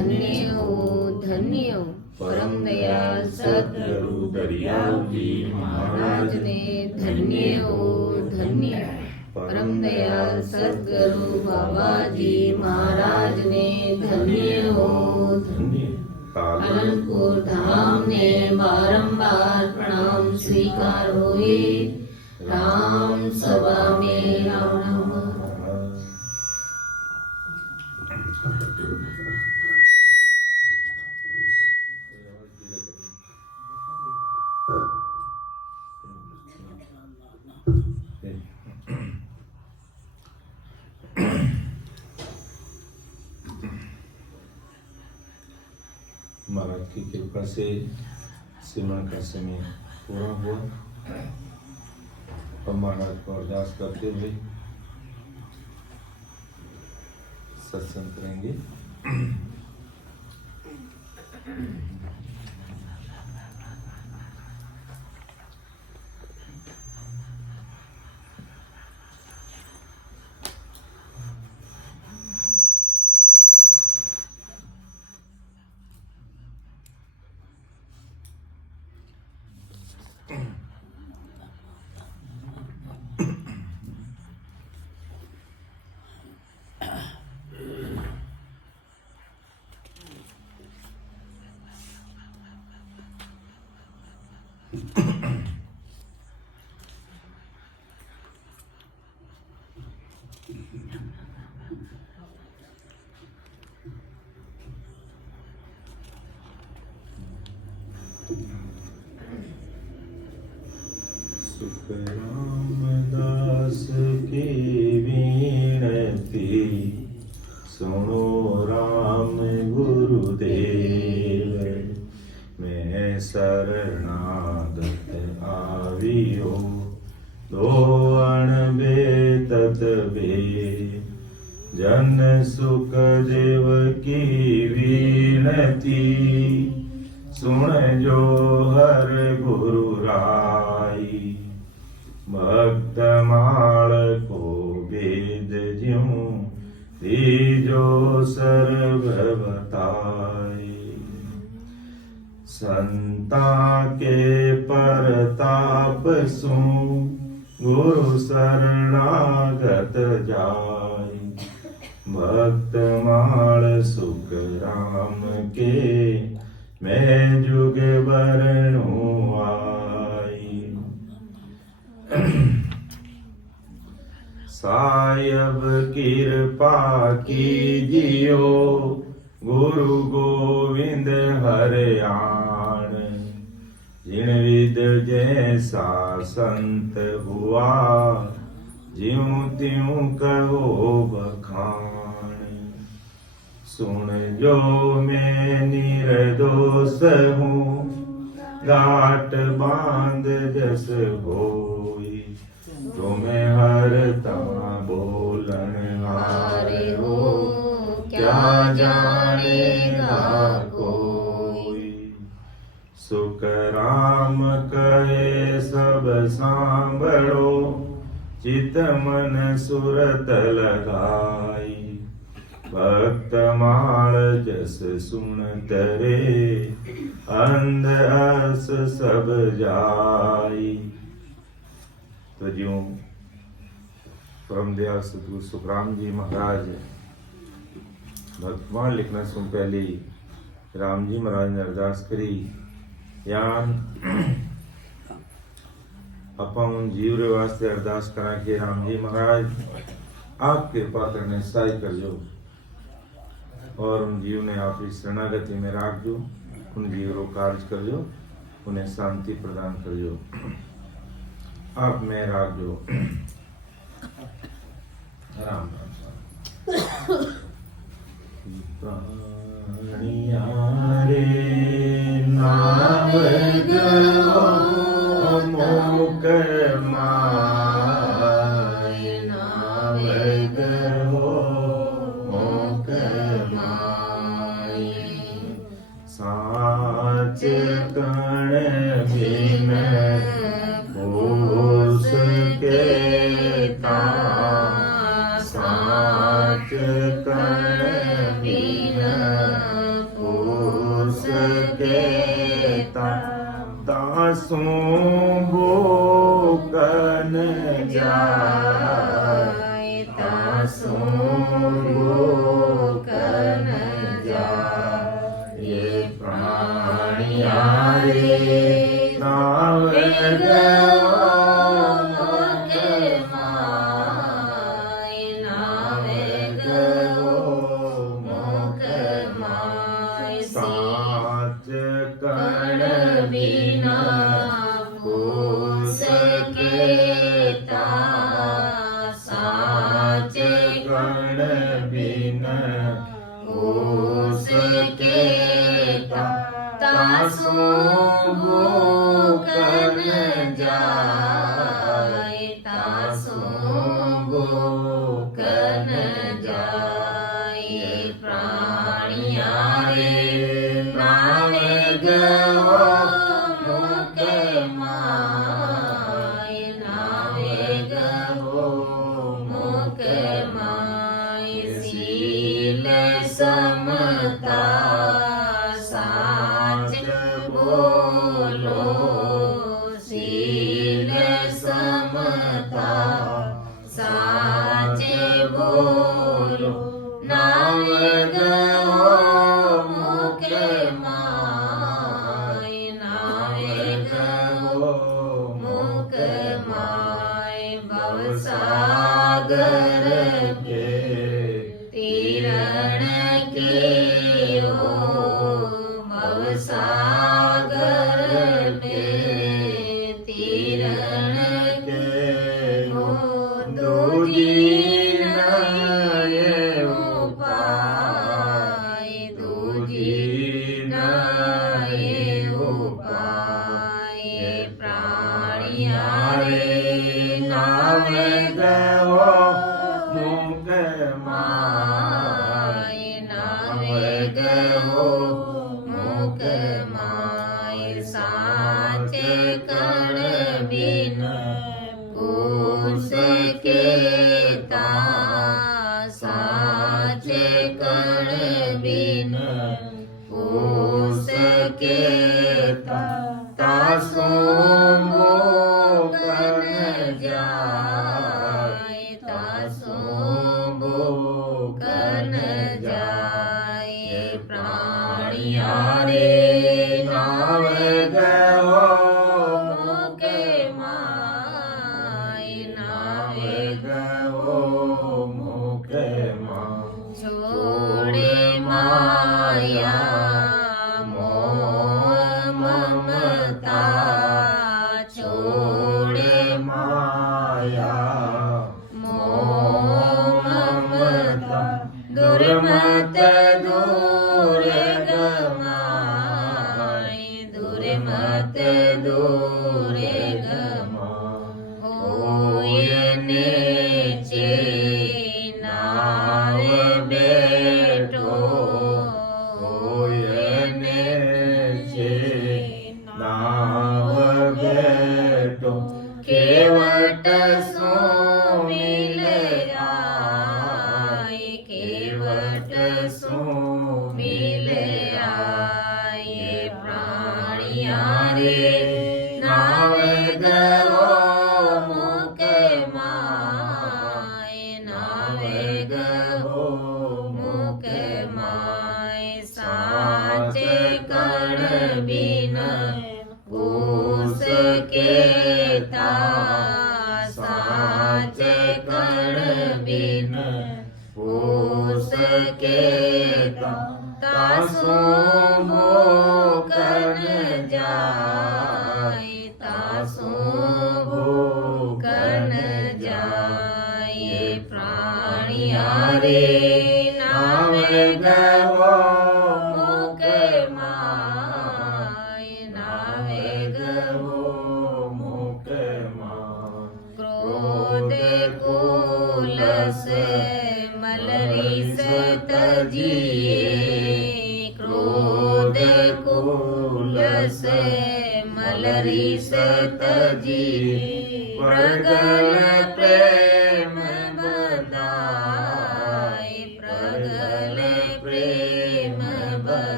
धन्य हो परम दयाल सद्गुरु दरियाव जी महाराज ने। धन्य हो परम दयाल सद्गुरु बाबा जी महाराज ने। धन्य हो अनंतपुर धाम ने बारंबार प्रणाम स्वीकार हुए। राम सभा में राम महाराज की कृपा से सिमरन का समय पूरा हुआ। और महाराज को अरदास करते हुए सत्संग करेंगे। सुख रामदास की विनती सुनो राम गुरुदेव। मैं शरणागत आवियो दो अणबेतत बे। जन सुख देव की विनती सुन जो हर गुरु राई। भक्त माल को वेद ज्यों दीजो सर्व बताए। संता के परताप सु गुरु शरणागत जाय। भक्त माल सुख राम के मैं जुग बरनु आई। सायब कृपा कीजियो गुरु गोविंद हरियाण। जिन विद जैसा संत हुआ ज्यों त्यों कहो बखान। सुन जो मैं निर्दोष हूँ गाट बांध जस होई। तुम्हें हरता बोलन हारे हो क्या जानेगा कोई। सुख राम कहे सब सांभळो चित मन सुरत लगाई। भक्त माल जस सुनत रे अंध अस सब जाई। तो ज्यों परम दयाल सतगुरु सुखराम जी महाराज भगवान लिखना सुन पहले राम जी महाराज ने अरदास करी। यान ਆਪਾਂ उन जीव रे वास्ते अरदास करा कि राम जी महाराज आप कृपा करने सहाय कर जो। और उन जीव ने आप इस शरणागति में राख जो। उन जीव को कार्य कर जो। उन्हें शांति प्रदान कर जो। आप में राख जो। राम राम प्राणिया रे नाम गो मोक माय। नाम गो मोक माय। साच कण बिन होस के साच कण बिन केता दासों भूकन जाए दासों भूकन जाए ये प्राणिया रे नावे गवा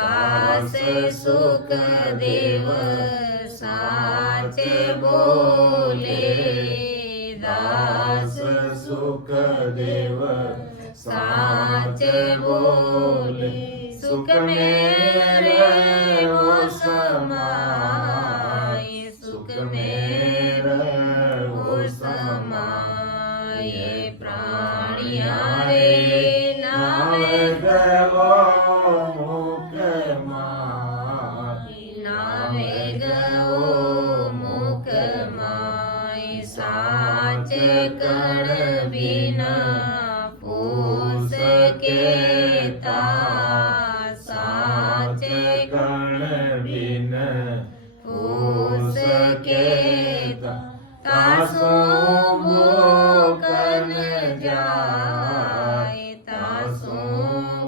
दास सुख देव साचे बोले, दास सुख देव साचे बोले, सुख मेरे वो समाय, सुख मेरे वो समाय, प्राणिया रे नावे गो मुख माय, नावे गो मुख माय, साचे कण बिना पूस के ता, साचे कण बिन पूस के तासो भूकन जाय, तासो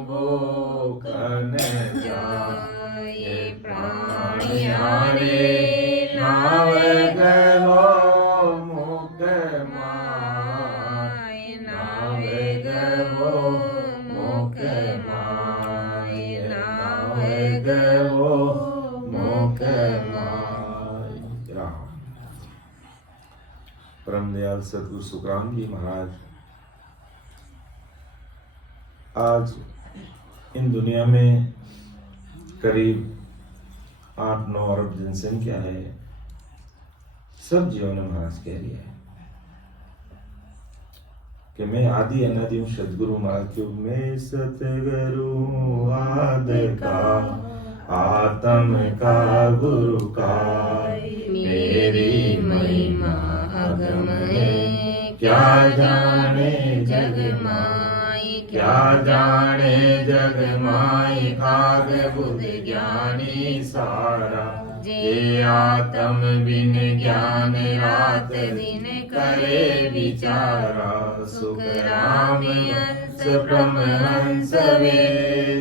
भूकन जाय, प्राणिया रे नावे नावे गो मुख माय, माय, नावे गो मुख माय, नावे गो मुख माय। परम दयाल सदगुरु सुखराम जी महाराज आज इन दुनिया में करीब 8-9 अरब जनसंख्या है। सब जीवों ने महाराज कह दिया है कि मैं आदि अनादि हूँ सदगुरु महाराज क्यों मैं सतगुरु आदि का आत्म का गुरु का मेरी महिमा अगम है, क्या जाने जग माई, क्या जाने जग माई खाग बुध ज्ञानी सारा जे आत्म बिन ज्ञान रात दिन करे विचारा सुख राम हंस ब्रह्म हंस वे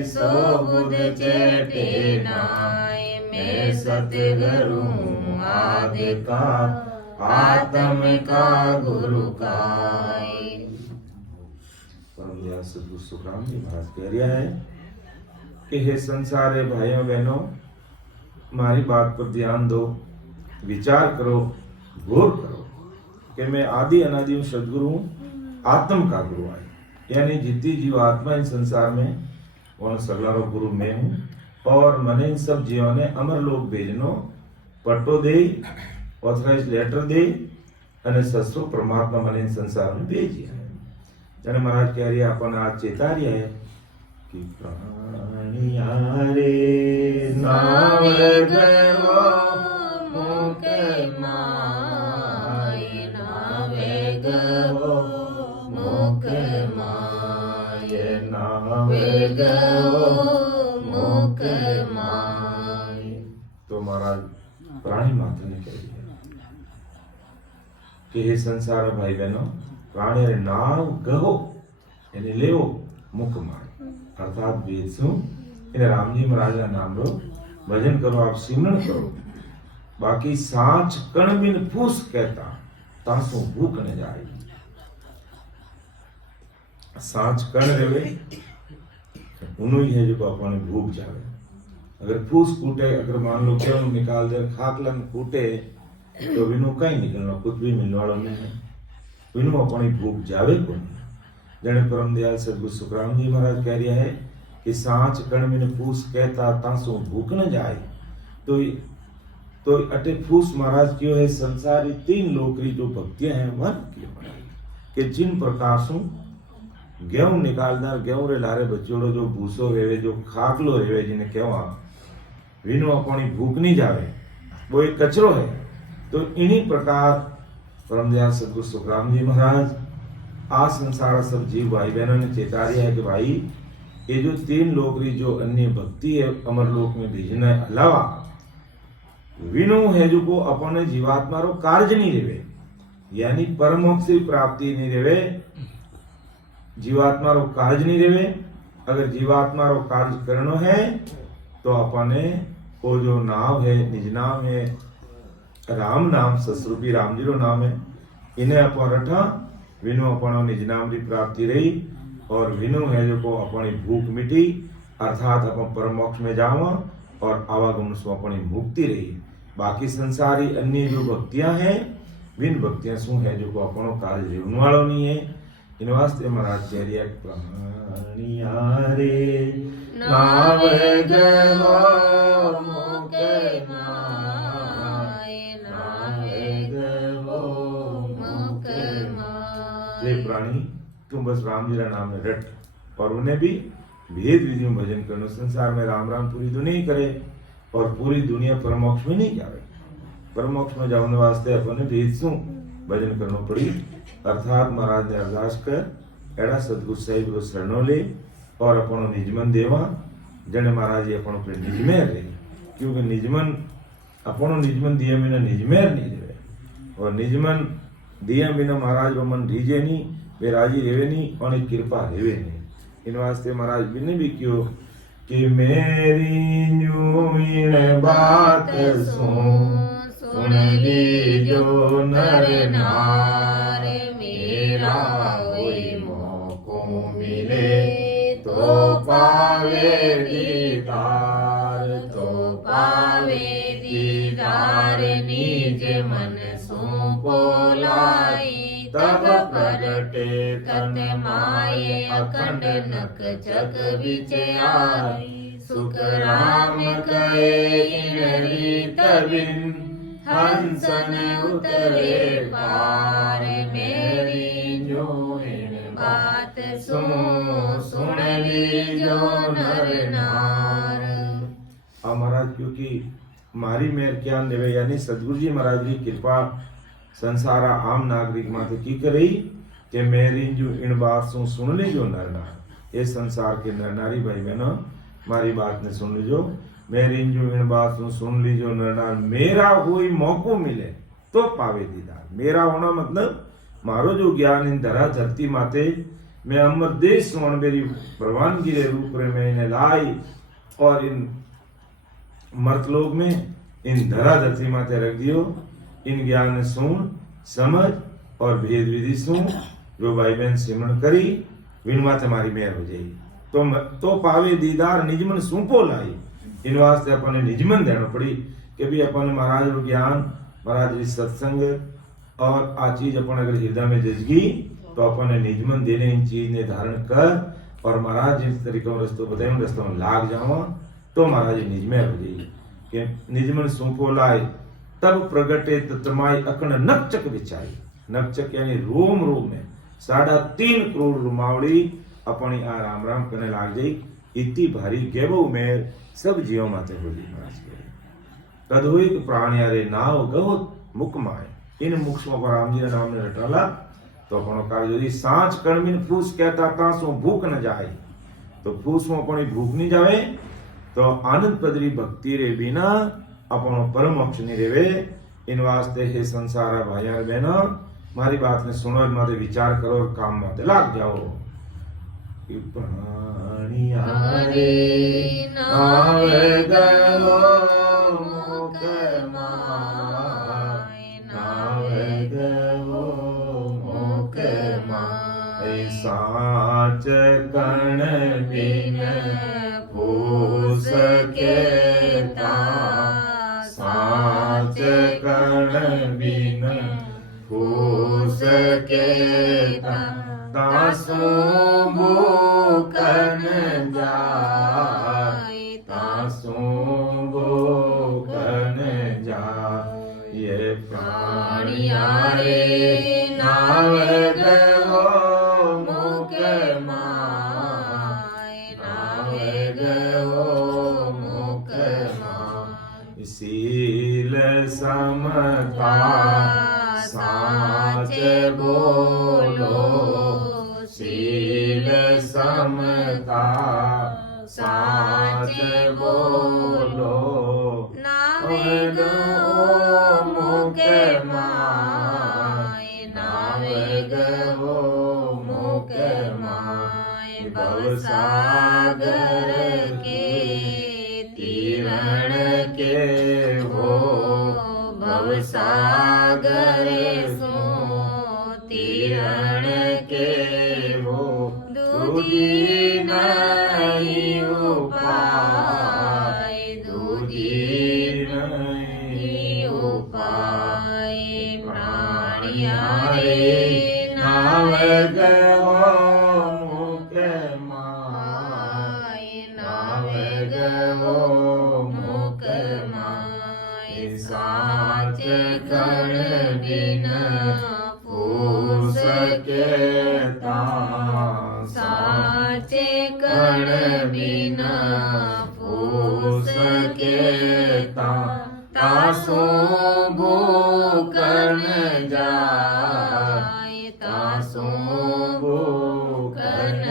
सो बुध चेटे नाय मैं सतगुरु आदि का आत्म का गुरु का। परम दयाल सद्गुरु सुखराम जी महाराज कह रहा है कि हे संसारे भाइयों बहनों हमारी बात पर ध्यान दो, विचार करो, गौर करो कि मैं आदि अनादि हूँ सदगुरु हूँ, आत्म का गुरु आए यानी जितनी जीव आत्मा इन संसार में वह सगलारो गुरु मैं हूँ और मैंने इन सब जीवों ने अमर लोक भेजनो पट्टो दे ऑथराइज लेटर दे અને સસરો પરમાત્મા મને इन संसार में भेजिया है। जने महाराज कह रही है अपन आज चेता रही है कि प्राणिया रे नाम गयो मुख माय, नावे गो मुख माय, नावे गो मुख माय। तो महाराज प्राणी मात्र ने कह दिया कि हे संसार भाई बहनों प्राणी रे नाम गहो यानी लेवो मुख मार अर्थात वेद सु इन राम जी महाराज ना नाम रो भजन करो आप सिमरण करो बाकी सांच कण बिन फूस कहता तासो भूख न जाए। सांच कण रेवे उनो ही है जो अपने भूख जावे। अगर फूस कूटे अगर मान लो क्यों निकाल दे खाकलन कूटे तो विनु कहीं निकलना कुछ भी मिलने वाला नहीं। विनु अपनी भूख जावे को जने परम दयाल सद्गुरु सुखराम जी महाराज कह रहा है कि सांच कण में फूस कहता तासो भूख न जाए। तो अटे फूस महाराज क्यों है संसारी 3 लोकरी जो भक्तियां हैं वन क्यों कि जिन प्रकार से गेहूं निकालना गेहूं रे लारे बच्चोड़ो जो भूसो रेवे जो खाकलो रेवे जिन्हें कहवा विनु अपनी भूख नहीं जावे वो एक कचरो है। तो इन्हीं प्रकार परम दयाल सद्गुरु सुखराम जी महाराज आ संसार सब जीव भाई बहनों ने चेता दिया है कि भाई ये जो 3 लोकरी जो अन्य भक्ति है अमर लोक में भेजने अलावा विनु है जो को अपने जीवात्मा रो कार्य नहीं रेवे यानी परम मोक्ष की प्राप्ति नहीं रेवे जीवात्मा रो कार्य नहीं रेवे। अगर जीवात्मा रो कार्य करनो है तो अपने को जो नाम है निज नाम है राम नाम ससरूपी राम जी रो नाम है इन्हें अपन रठा विनु अपन निज नाम की प्राप्ति रही और विनु है जो को अपनी भूख मिटी अर्थात अपन परम मोक्ष में जावा और आवागमन से अपनी मुक्ति रही। बाकी संसारी अन्य जो भक्तियां हैं बिन भक्तियां शू है जो को अपनो कार्य जीवन वालों नहीं है। इन वास्ते महाराज चेरिया प्राणिया रे नाव गहो मुख माय नाव गहो मुख माय। ये प्राणी तुम बस राम जी का नाम में रट और उन्हें भी भेद विधि में भजन करना। संसार में राम राम पूरी दुनिया ही करे और पूरी दुनिया परमोक्ष में नहीं जावे। परमोक्ष में जाने वास्ते अपने भेद शू भजन करना पड़ी। अर्थात महाराज ने अरदास कर एड़ा सदगुरु साहिब को शरणों ले और अपनो निजमन देवा जने महाराज जी अपनो पे निजमेर रहे। क्योंकि निजमन अपनो निजमन दिया बिना निजमेर नहीं रहे और निजमन दिया बिना महाराज रो मन रीजे नहीं वे राजी रेवे नहीं और कृपा रेवे नहीं। इन वास्ते महाराज जी ने भी क्यों कि मेरी न्यून बात सुन लीजो नर नार मेरा कोई मौको मिले तो पावे दीदार निज मन सो लाई तब प्रगटे तन माये अखंड नक जग विचयाई सुख राम कहे इन रीत बिन हंसन उतरे पार मेरी जो इन बात सुन लीजो नर नार। अब महाराज क्योंकि मारी मेर क्या देवे यानी सदगुरु जी महाराज की कृपा संसारा आम नागरिक माथे की करी कि मेरी जो इन बात सुन लीजो नर नार। ये संसार के नर नारी भाई बहनों मारी बात ने सुन लीजो। मेरी जो इन बात सुन लीजो नर नार मेरा कोई मौको मिले तो पावे दीदार। मेरा होना मतलब मारो जो ज्ञान इन धरा धरती माते मैं अमर देश सुन मेरी प्रवानगी रे रूप रे मैं इन्हें लाई और इन मर्तलोक में इन धरा धरती माते रख दियो। इन ज्ञान सुन समझ और भेद विधि सुन जो भाई बहन सिमरण करी विन माते हमारी मेहर हो जाएगी तो पावे दीदार निजमन सूपो लाई। इन वास्ते अपने निजमन देना पड़ी कि भी अपन महाराज रो ज्ञान महाराज जी सत्संग और आ चीज अपन अगर हृदय में जजगी तो अपने निजमन देने इन चीज ने धारण कर और महाराज जिस तरीके रस्तों बताए रस्तों में लाग जावा तो महाराज जी निजमेर हो जाएगी कि निजमन सूपो लाए तब प्रगटे तमाई अकण नकचक बिछाई। नकचक यानी रोम रोम में 3.5 करोड़ रुमावड़ी अपनी आ राम राम करने लाग जाई। इतनी भारी गेबो मेर सब जीवों माते हो जी महाराज के तदोइक प्राणियारे नाव गहो मुख माए। इन मुख में राम जी नाम ने रटाला तो अपनो कार्य यदि सांच कणमिन फूस कहता तासो भूख न जाए तो फूस में अपनी भूख नहीं जावे तो आनंद पदरी भक्ति रे बिना अपनो परम मोक्ष नहीं रेवे। इन वास्ते हे संसारा भाइया बहना मारी बात ने सुनो माते विचार करो और काम माते लाग जाओ। प्राणिया रे नाव गहो मुख माय नाव गहो मुख माय साच कण बिन फूस केता साच कण बिन फूस केता तासो भूखन जाय तासो भूखन जाय। ये प्राणिया रे नाव गहो मुख माय नाव गहो मुख माय। शील समता साच बोलो शील समता साच बोलो नाव गहो मुख माय नाव गहो मुख माय। भवसागर के तीरण के हो भवसागर उपाय दूजी नहीं उपाय प्राणिया रे नाव गवो मुख माय नाव गवो मुख माय साच कर बिना पूस के साचे कर बिना पूस के तासो भूकन जाय तासो भूकन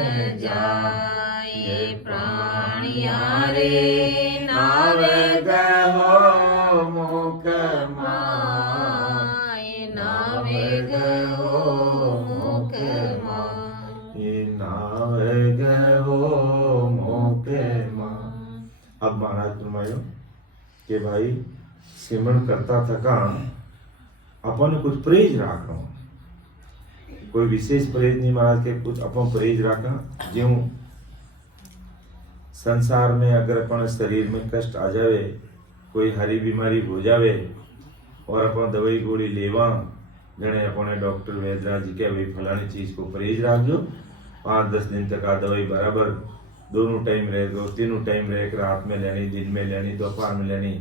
जाय प्राणिया रे नाव गवो मुख माय नाव गवो मुख माय नाव गवो मुख माय। अब महाराज फरमायो कि भाई सिमरन करता थका अपन कुछ परहेज राखो, कोई विशेष परहेज नहीं महाराज के, कुछ अपन परहेज राखा। ज्यों संसार में अगर अपन शरीर में कष्ट आ जावे, कोई हरी बीमारी हो जावे और अपन दवाई गोली लेवा, जने अपने डॉक्टर वैद्यराज जी के भाई फलानी चीज को परहेज राखो, 5-10 दिन तक आ दवाई बराबर दोनों टाइम रहेगा, तीनों टाइम रहेगा, रात में लेनी, दिन में लेनी, दोपहर में लेनी,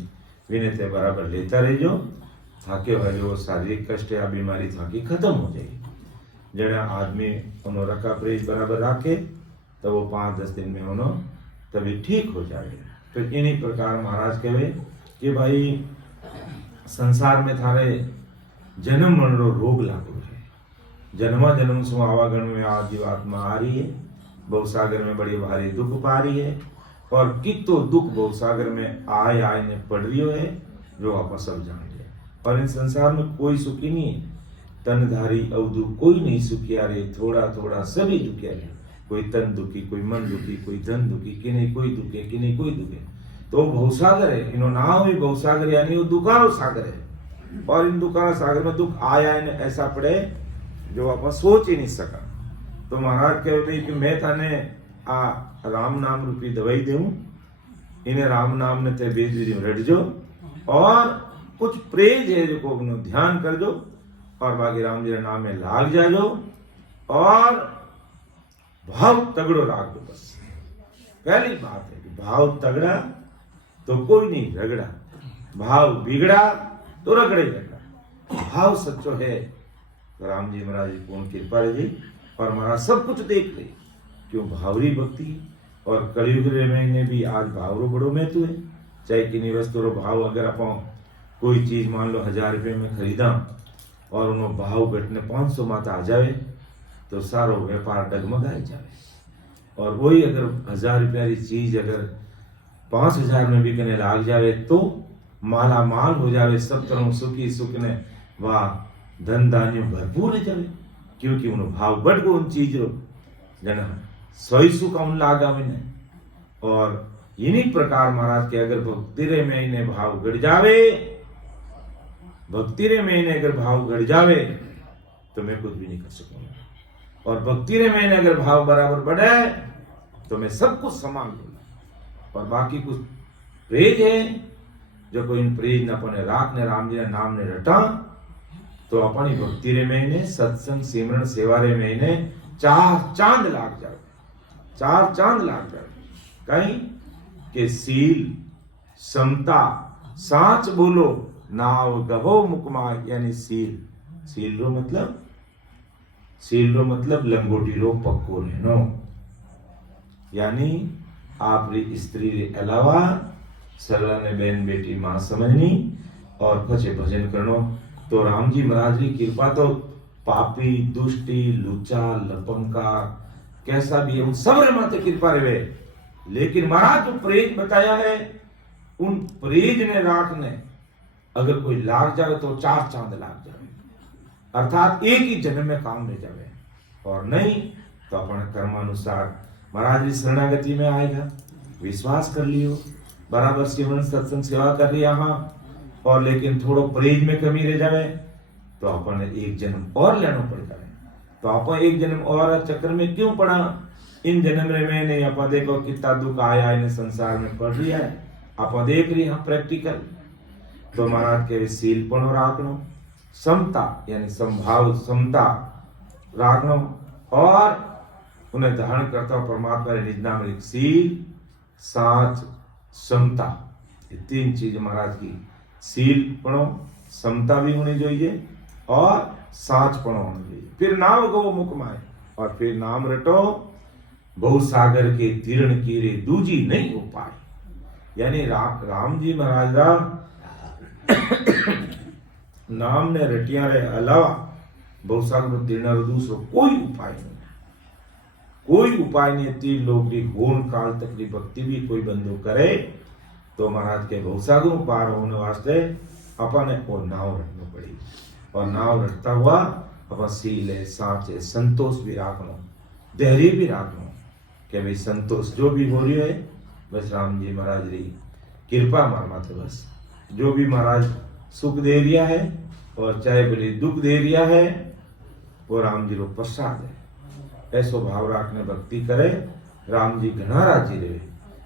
विनते बराबर लेता रह जो, थाके हुए जो शारीरिक कष्ट या बीमारी थाकी खत्म हो जाएगी। जड़ा आदमी उन्हों रखा परहेज बराबर रखे तो वो 5-10 दिन में उन्हों तभी ठीक हो जाए। तो इन्हीं प्रकार महाराज कहे कि भाई संसार में थारे जन्म मरण रोग लागू है, जन्मा जन्म सो आवागण में आज जीवात्मा आ रही है, भवसागर में बड़ी भारी दुख पा रही है, और कितो दुख भवसागर में आए आए ने पड़ रही है, जो आप सब जान ले। और इन संसार में कोई सुखी नहीं है, तनधारी अवधु कोई नहीं सुखिया रे, थोड़ा थोड़ा सभी दुखिया रे, कोई तन दुखी, कोई मन दुखी, कोई धन दुखी, कि नहीं कोई दुखे, कि नहीं कोई दुखे। तो भवसागर है, इन्हों नाम ही भवसागर, यानी वो दुखारो सागर है, और इन दुखारो सागर में दुख आया ने ऐसा पड़े जो आप सोच ही नहीं सका। तो महाराज कहते कि मैं थाने आ राम नाम रूपी दवाई दूं, इन्हें राम नाम ने ते बेद रट जो, और कुछ प्रेज है जो को ध्यान कर दो, और बाकी राम जी नाम में लाग जा जो, और भाव तगड़ो राख दो। बस पहली बात है कि भाव तगड़ा तो कोई नहीं रगड़ा, भाव बिगड़ा तो रगड़े रगड़ा। भाव सच्चो है तो राम जी महाराज जी पूर्ण कृपा है जी, और महाराज सब कुछ देख ले, क्यों भावरी भक्ति। और कलयुग में भी आज भावरो बड़ो महत्व है, चाहे किन्हीं वस्तु रो भाव, अगर अपन कोई चीज मान लो 1000 रुपये में खरीदा और उन्होंने भाव घटने 500 माता आ जाए तो सारो व्यापार डगमगाए जाए, और वही अगर 1000 रुपये की चीज अगर 5000 में बिकने लाग जाए तो माला माल हो जाए, सब तरह सुखी सुख ने वाह धन धान्य भरपूर हो जाए, क्योंकि उन्होंने भाव बढ़ गो उन चीजों जना सोई सुख उन लागा मैंने। और इन्हीं प्रकार महाराज के अगर भक्ति रे में इन्हें भाव गड़ जावे, भक्ति रे में इन्हें अगर भाव गड़ जावे तो मैं कुछ भी नहीं कर सकूंगा, और भक्ति रे में इन्हें अगर भाव बराबर बढ़े तो मैं सब कुछ संभाल लूंगा। और बाकी कुछ प्रेज है जो कोई इन प्रेज न अपने राख ने राम जी ने नाम ने रटा, तो अपनी भक्ति रे में इन्हें सत्संग सिमरन सेवा रे में इन्हें 4 चांद लाग जाए, 4 चांद लाग जाए। कहीं के सील समता साच बोलो नाव गहो मुकमा, यानी सील रो मतलब लंगोटी रो पक्को रहनो, यानी आप री स्त्री रे अलावा सरला ने बहन बेटी मां समझनी और पछे भजन करनो। तो राम जी महाराज की कृपा तो पापी दुष्टी लुचा लपंका कैसा भी है उन सब रे माते कृपा रहे, लेकिन महाराज जो प्रेज बताया है उन प्रेज ने राख ने अगर कोई लाग जाए तो 4 चांद लाग जाए, अर्थात एक ही जन्म में काम ले जाए, और नहीं तो अपने कर्मानुसार महाराज की शरणागति में आएगा। विश्वास कर लियो, बराबर सिमरन सत्संग सेवा कर रही यहाँ, और लेकिन थोड़ो प्रेज में कमी रह जाए तो अपन एक जन्म और लेना पड़ जाए। तो अपन एक जन्म और चक्कर में क्यों पड़ा, इन जन्म रे में नहीं आप देखो कितना दुख आया इन संसार में पड़ रही है, आप देख रही हैं प्रैक्टिकल। तो महाराज के सीलपणो राखनो, समता यानी संभाव समता राखनो, और उन्हें धारण करता हुआ परमात्मा रे निज नाम एक सील साच समता, ये तीन चीज महाराज की। सीलपणो, समता भी होनी चाहिए और साचपणो होना चाहिए। फिर नाम गो मुख माए, और फिर नाम रटो बहु सागर के तीर्ण कीरे दूजी नहीं हो पाए। यानी राम जी महाराज रा नाम ने रटिया रे अलावा बहुसागर तीर्ण रो दूसरो कोई उपाय नहीं, कोई उपाय नहीं। तीन लोग की होन काल तक की भक्ति भी कोई बंदो करे तो महाराज के बहुसागर पार होने वास्ते अपन और नाव रखनी पड़ी, और नाव रखता हुआ अपन सील है, साच है, संतोष भी राखनो, धैर्य भी राखनो कि भाई संतोष जो भी हो रही है बस राम जी महाराज री कृपा मारमा थे। बस जो भी महाराज सुख दे रिया है और चाहे भले दुख दे रिया है वो राम जी को प्रसाद है। ऐसो भाव राखने भक्ति करे, राम जी घना राजी रहे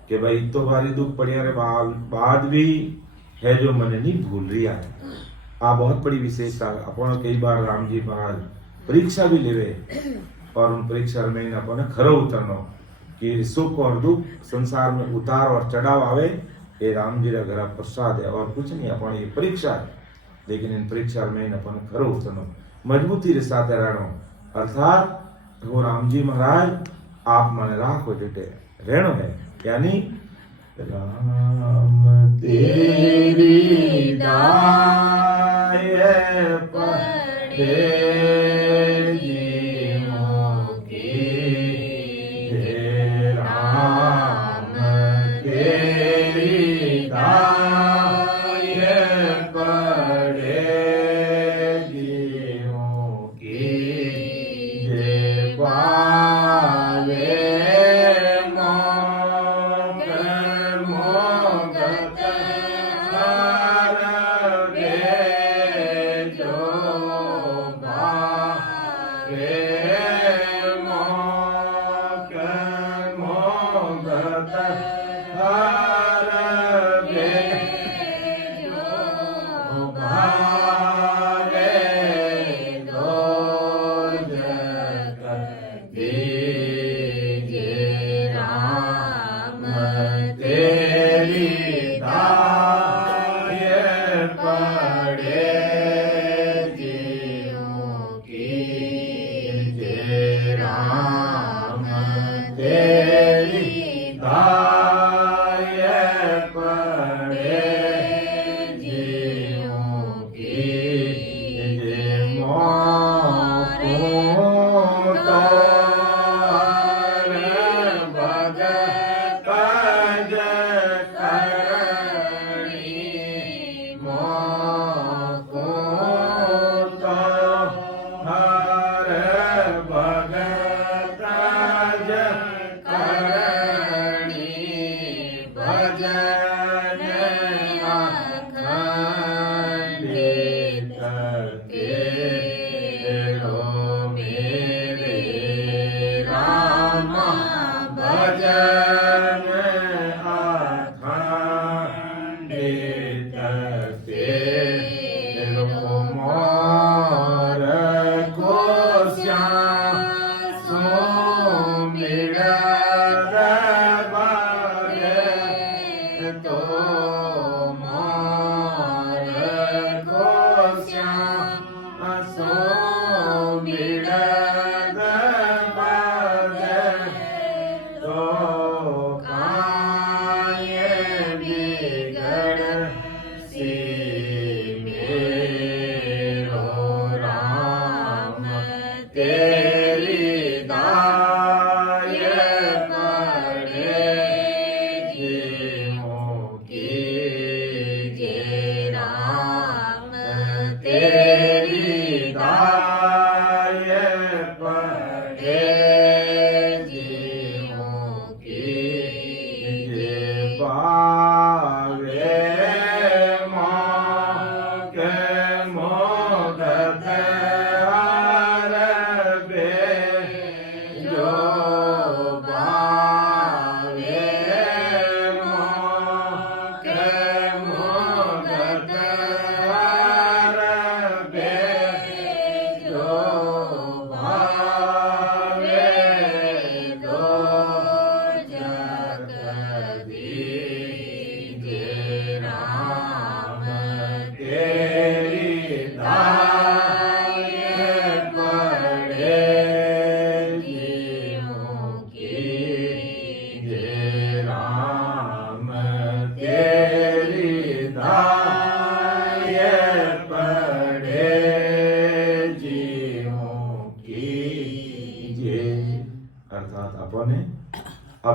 कि भाई तो भारी दुख पड़िया रे बाद भी है जो मन नहीं भूल रिया है। आ बहुत बड़ी विशेषता। अपन कई बार राम जी महाराज परीक्षा भी लेवे, और उन परीक्षा में अपन खरो उतरनो कि सुख और दुख संसार में उतार और चढ़ाव आवे, ये राम जी का घर प्रसाद है और कुछ नहीं। अपन ये परीक्षा है, लेकिन इन परीक्षा में अपन खरो उतरनो, मजबूती रे साथ रहनो, अर्थात वो राम जी महाराज आप मन राखो जेटे रहनो है। यानी राम तेरी दाय पड़े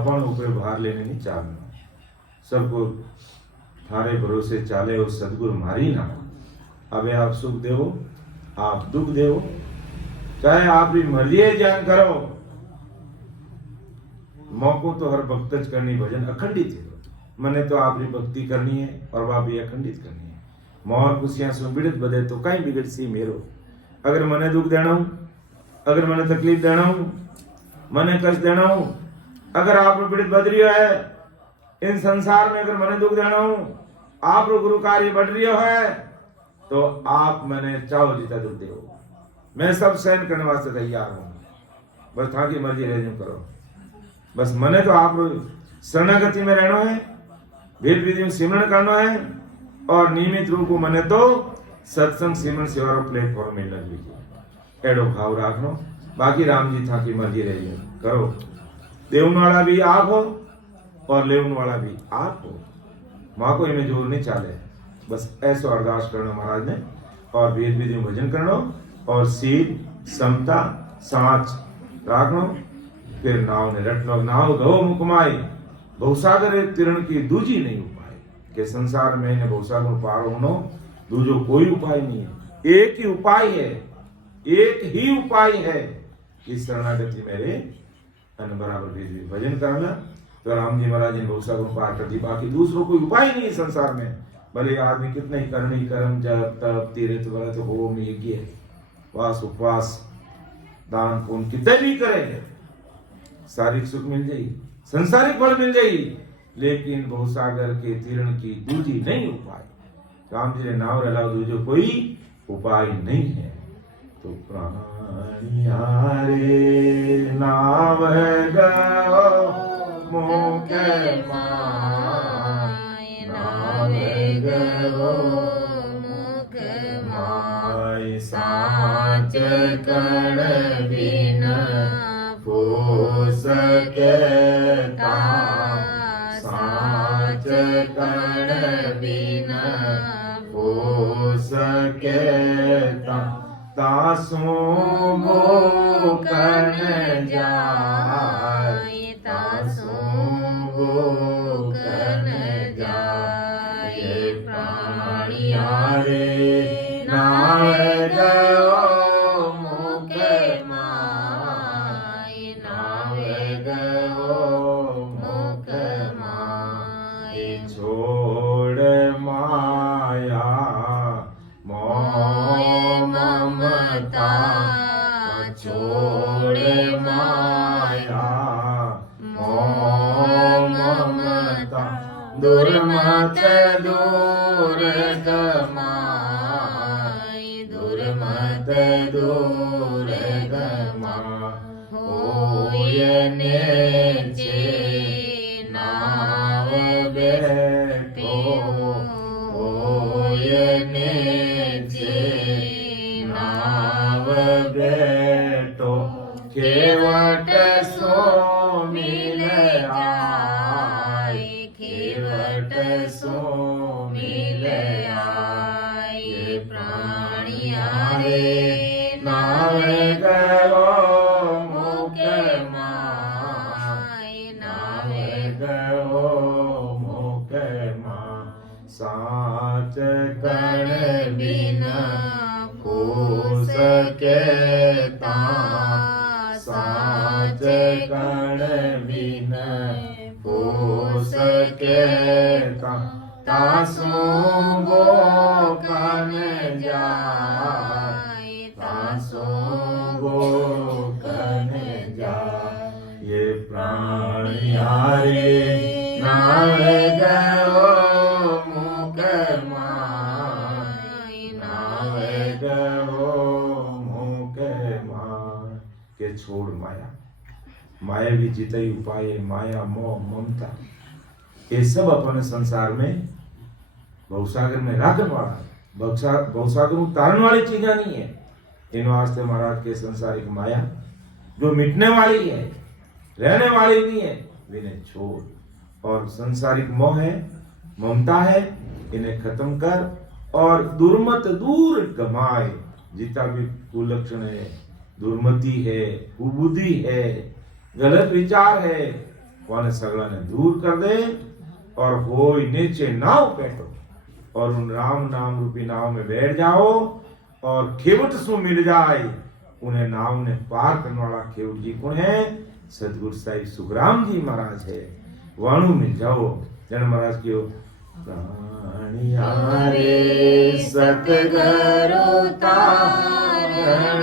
अपन ऊपर भार लेने नहीं चालना, सबको थारे भरोसे चाले हो सदगुरु मारी ना। अबे आप सुख देवो, आप दुख देवो, चाहे आप भी मर्जी जान करो, मौको तो हर भक्त करनी भजन अखंडित है। मने तो आपकी भक्ति करनी है और वह भी अखंडित करनी है। मोर खुशियां सु बिगड़ बदे तो कहीं बिगड़ सी मेरो। अगर मने दुख देना हूं, अगर मने तकलीफ देना हूं, मने कष्ट देना हूं, अगर आप पीड़ित बद रही है इन संसार में, अगर मने दुख देना हूं, आप गुरु कार्य बढ़ रही है तो आप मैंने चाहो जीता दुख दे, मैं सब सहन करने वास्ते तैयार हूं। बस था की मर्जी रह करो, बस मने तो आप शरणागति में रहना है, वेद विधि में सिमरण करना है और नियमित रूप को मने तो सत्संग सिमरण सेवा प्लेटफॉर्म में लगी एडो भाव राखनो। बाकी राम जी था की मर्जी रही करो। देवन वाला भी आप हो और लेवन वाला भी आप हो, माँ को इन्हें जोर नहीं चाले। बस ऐसा अरदास करना महाराज ने और वेद विधि में भजन करना और सील समता सांच राखनो। फिर नाव ने रटनो, नाव गो मुकमाई भवसागर तिरण की दूजी नहीं उपाय के संसार में ने भवसागर पार होनो दूजो कोई उपाय नहीं है। एक ही उपाय है, एक ही उपाय है कि शरणागति मेरे अन बराबर वेद भजन करना। तो राम जी महाराज ने भवसागर पार कर दी, बाकी दूसरों कोई उपाय नहीं है संसार में। भले आदमी कितने ही करनी कर्म जप तप तीर्थ व्रत होम यज्ञ वास उपवास दान पुण्य कितने भी करेंगे, शारीरिक सुख मिल जाएगी, संसारिक फल मिल जाएगी, लेकिन भवसागर के तीर्ण की दूजी नहीं उपाय। राम जी ने नाव रलाओ दूजो कोई उपाय नहीं है। तो प्राणिया रे नाव गो मुख माय, नाव गो मुख माय, साच कण बिन हो सकता, साच कण बिन हो सकता, तासो वो कण जाय, तासो वो कण जाय। प्राणिया रे नाव गो मुख माय, नाव गो मुख माय, छोड़ माया मोह ममता, छोड़ माया मोह ममता, दुर्मत दूर गमाय, दुर्मत दूर गमा, होयने चे नाव बैठो, होयने चे नाव बैठो, केवट सो मिल आय, केवट सो मिल आय। प्राणिया रे नाव गो मुख माय, नाव गो मुख माय, साच कण बिन हो सकता, साच कण बिन हो सकता, तासो वो कण जाय, तासो वो कण जाय। ये प्राणिया रे नाव गो मुख माय, नाव गो मुख माय। के छोड़ माया, माया भी जितई उपाय, माया मोह ममता ये सब अपने संसार में भवसागर में राखन वाला भवसागर उतारने वाली चीजें नहीं है। इन वास्ते महाराज के संसारिक माया जो मिटने वाली है, रहने वाली नहीं है, इन्हें छोड़। और संसारिक मोह है, ममता है, इन्हें खत्म कर और दुर्मत दूर गमाए। जितना भी कुलक्षण है, दुर्मति है, कुबुद्धि है, गलत विचार है, वाने सगला ने दूर कर दे और हो नीचे नाव बैठो और उन राम नाम रूपी नाव में बैठ जाओ और खेवट सु मिल जाए। उन्हें नाव ने पार करने वाला खेवट जी कौन है? सदगुरु साहिब सुखराम जी महाराज है। वाणु मिल जाओ। जन महाराज क्यों प्राणिया रे सतगुरु तारण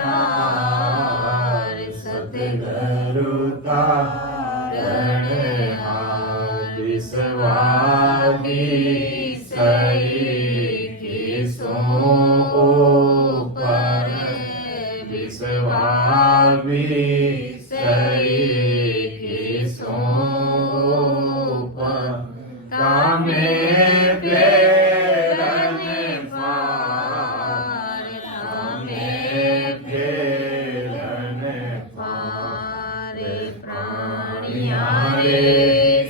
हार, सतगुरु तारण हार, विश्वासी सही के सो ऊपर, विश्वासी सही के सो ऊपर, कामे फेरन पार, कामे फेरन पार, प्राणिया रे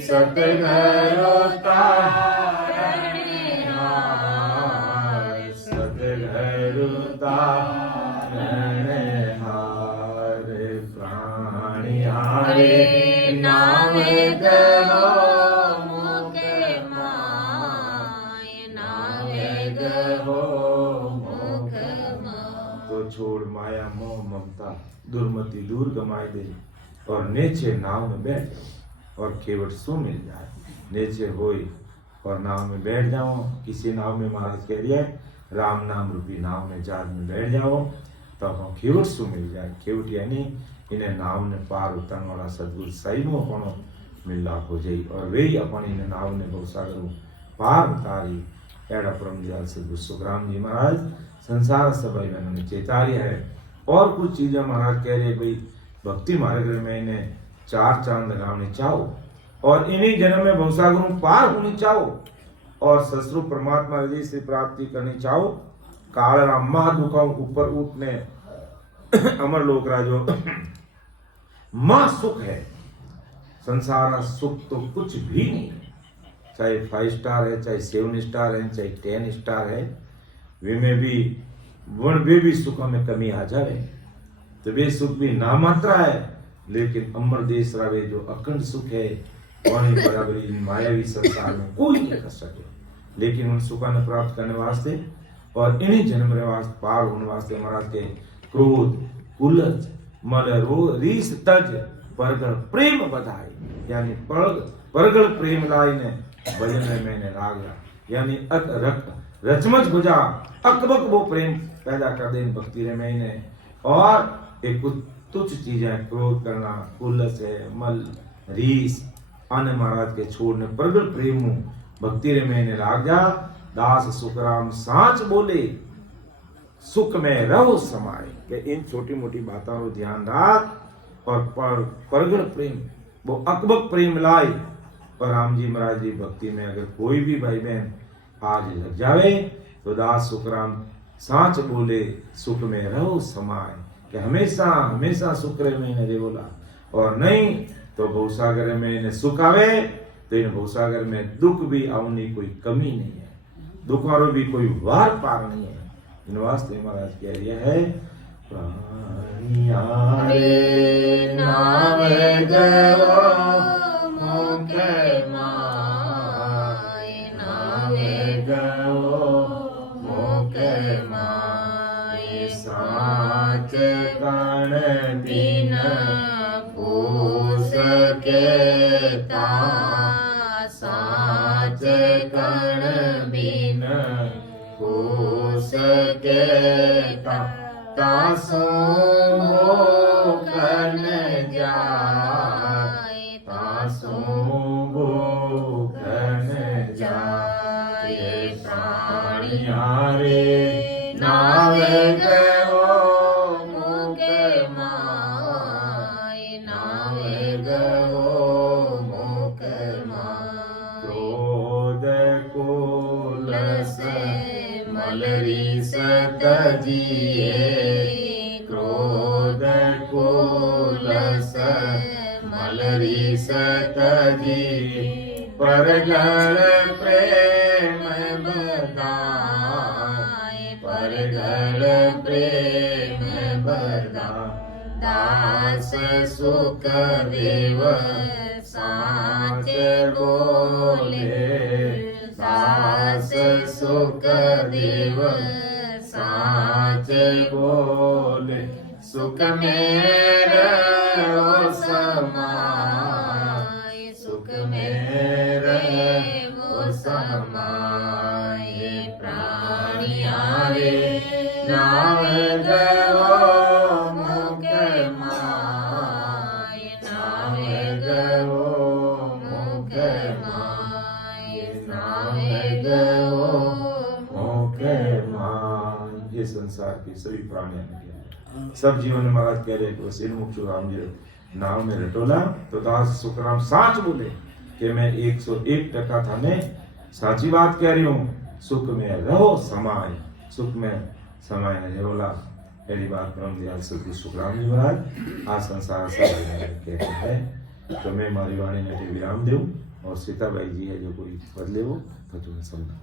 सतगुरु तारण हार, सतगुरु तारण हार, प्राणिया रे नाम गहो मुके माय, नाम गहो मुख माय। तो छोड़ माया मोह ममता दुर्मति दूर गमाए दे और नीचे नाव में बैठ जाओ और केवट सो मिल जाए। नीचे होई और नाव में बैठ जाओ। किसी नाव में महाराज कह दिया राम नाम रूपी नाव में जहाज में बैठ जाओ तो हम केवट सो मिल जाए। केवट यानी इन्हें नाव ने पार उतरने वाला सदगुरु साहिब में अपनो मिलाप हो जाई और वे ही अपन इन्हें नाव ने बहुसागर पार उतारी। एड़ा परम दयाल सदगुरु सुखराम जी महाराज संसार सभाई में उन्होंने चेतारिया है। और कुछ चीजें महाराज कह रहे भाई भक्ति मार्ग में इन्हें 4 चांद लगाने चाहो और इन्हीं जन्म में भवसागरों पार होनी चाहो और ससुर परमात्मा हृदय से प्राप्ति करनी चाहो। काल राम महादुखाओं ऊपर उठने अमर लोक राजो मां सुख है। संसार सुख तो कुछ भी नहीं है, चाहे 5 स्टार है, चाहे 7 स्टार है, चाहे 10 स्टार है, वे में भी वन वे भी सुखों में कमी आ जाए तो वे सुख भी ना मात्रा है। लेकिन अमर देश रवे जो अखंड सुख है वही बराबरी मायावी संसार में कोई नहीं कर सके। लेकिन उन सुखों ने प्राप्त करने वास्ते और इन्हीं जन्म वास्ते पार होने वास्ते महाराज के क्रोध कुलज मल रीस तज परगल प्रेम बधाई यानी परगल प्रेम लाई ने भजन में मैंने रागा यानी रचमच बुझा अकबक वो प्रेम पैदा कर दे भक्ति रे मैंने। और एक कुछ तुच्छ चीजें क्रोध करना कुलस है मल रीस अन्य महाराज के छोड़ने प्रगल प्रेम भक्ति रे मैंने लाग जा। दास सुखराम सांच बोले सुख में रहो समाये कि इन छोटी मोटी बातों को ध्यान रख और प्रगल प्रेम वो अकबक प्रेम लाए। और राम जी महाराज जी भक्ति में अगर कोई भी भाई बहन आज लग जावे तो दास सुखराम सांच बोले सुख में रहो समाये कि हमेशा हमेशा सुख रे में रे बोला। और नहीं तो भवसागर में इन्हें सुख आवे तो इन भवसागर में दुख भी आने कोई कमी नहीं है, दुखों भी कोई वार पार नहीं है। इन वास्ते महाराज कह दिया है प्राणिया रे नाम गो मुके माय, नाम गो मुके माय, साच कण बिन पूस के ता, साच कण बिन पूस के तासो भोगन जाय, तासो भोगन जाय। प्राणिया रे नाव गो मुके माय, नाव गो मुके माय। क्रोध कुलस मलरी सतजिए, क्रोध कुलस मलरी सतजिए, परगल प्रेम बधाय, परगल प्रेम बधाय। दास सुख देव साच बोले सास सुख देव साच बोले सुख मेरे ओ समाय सुख मेरे वो समाये प्राणियारे नावे गयो मुखे माय नावे गयो मुखे माय नावे गयो मुखे मान। ये संसार के सभी प्राणियों ने किया, सब जीवन में महाराज कह रहे कि सिर मुख राम जी नाम में रटोला तो दास सुखराम साच बोले कि मैं 101% थाने साची बात कह रही हूँ। सुख में रहो समाय, सुख में समाय रहोला। पहली बात ब्रह्म दयाल सदगुरु सुखराम जी महाराज आ संसार से कहते हैं। तो मैं मारी वाणी में विराम दूं और सीताबाई जी है जो कोई बदले हो तो तुम्हें समझा।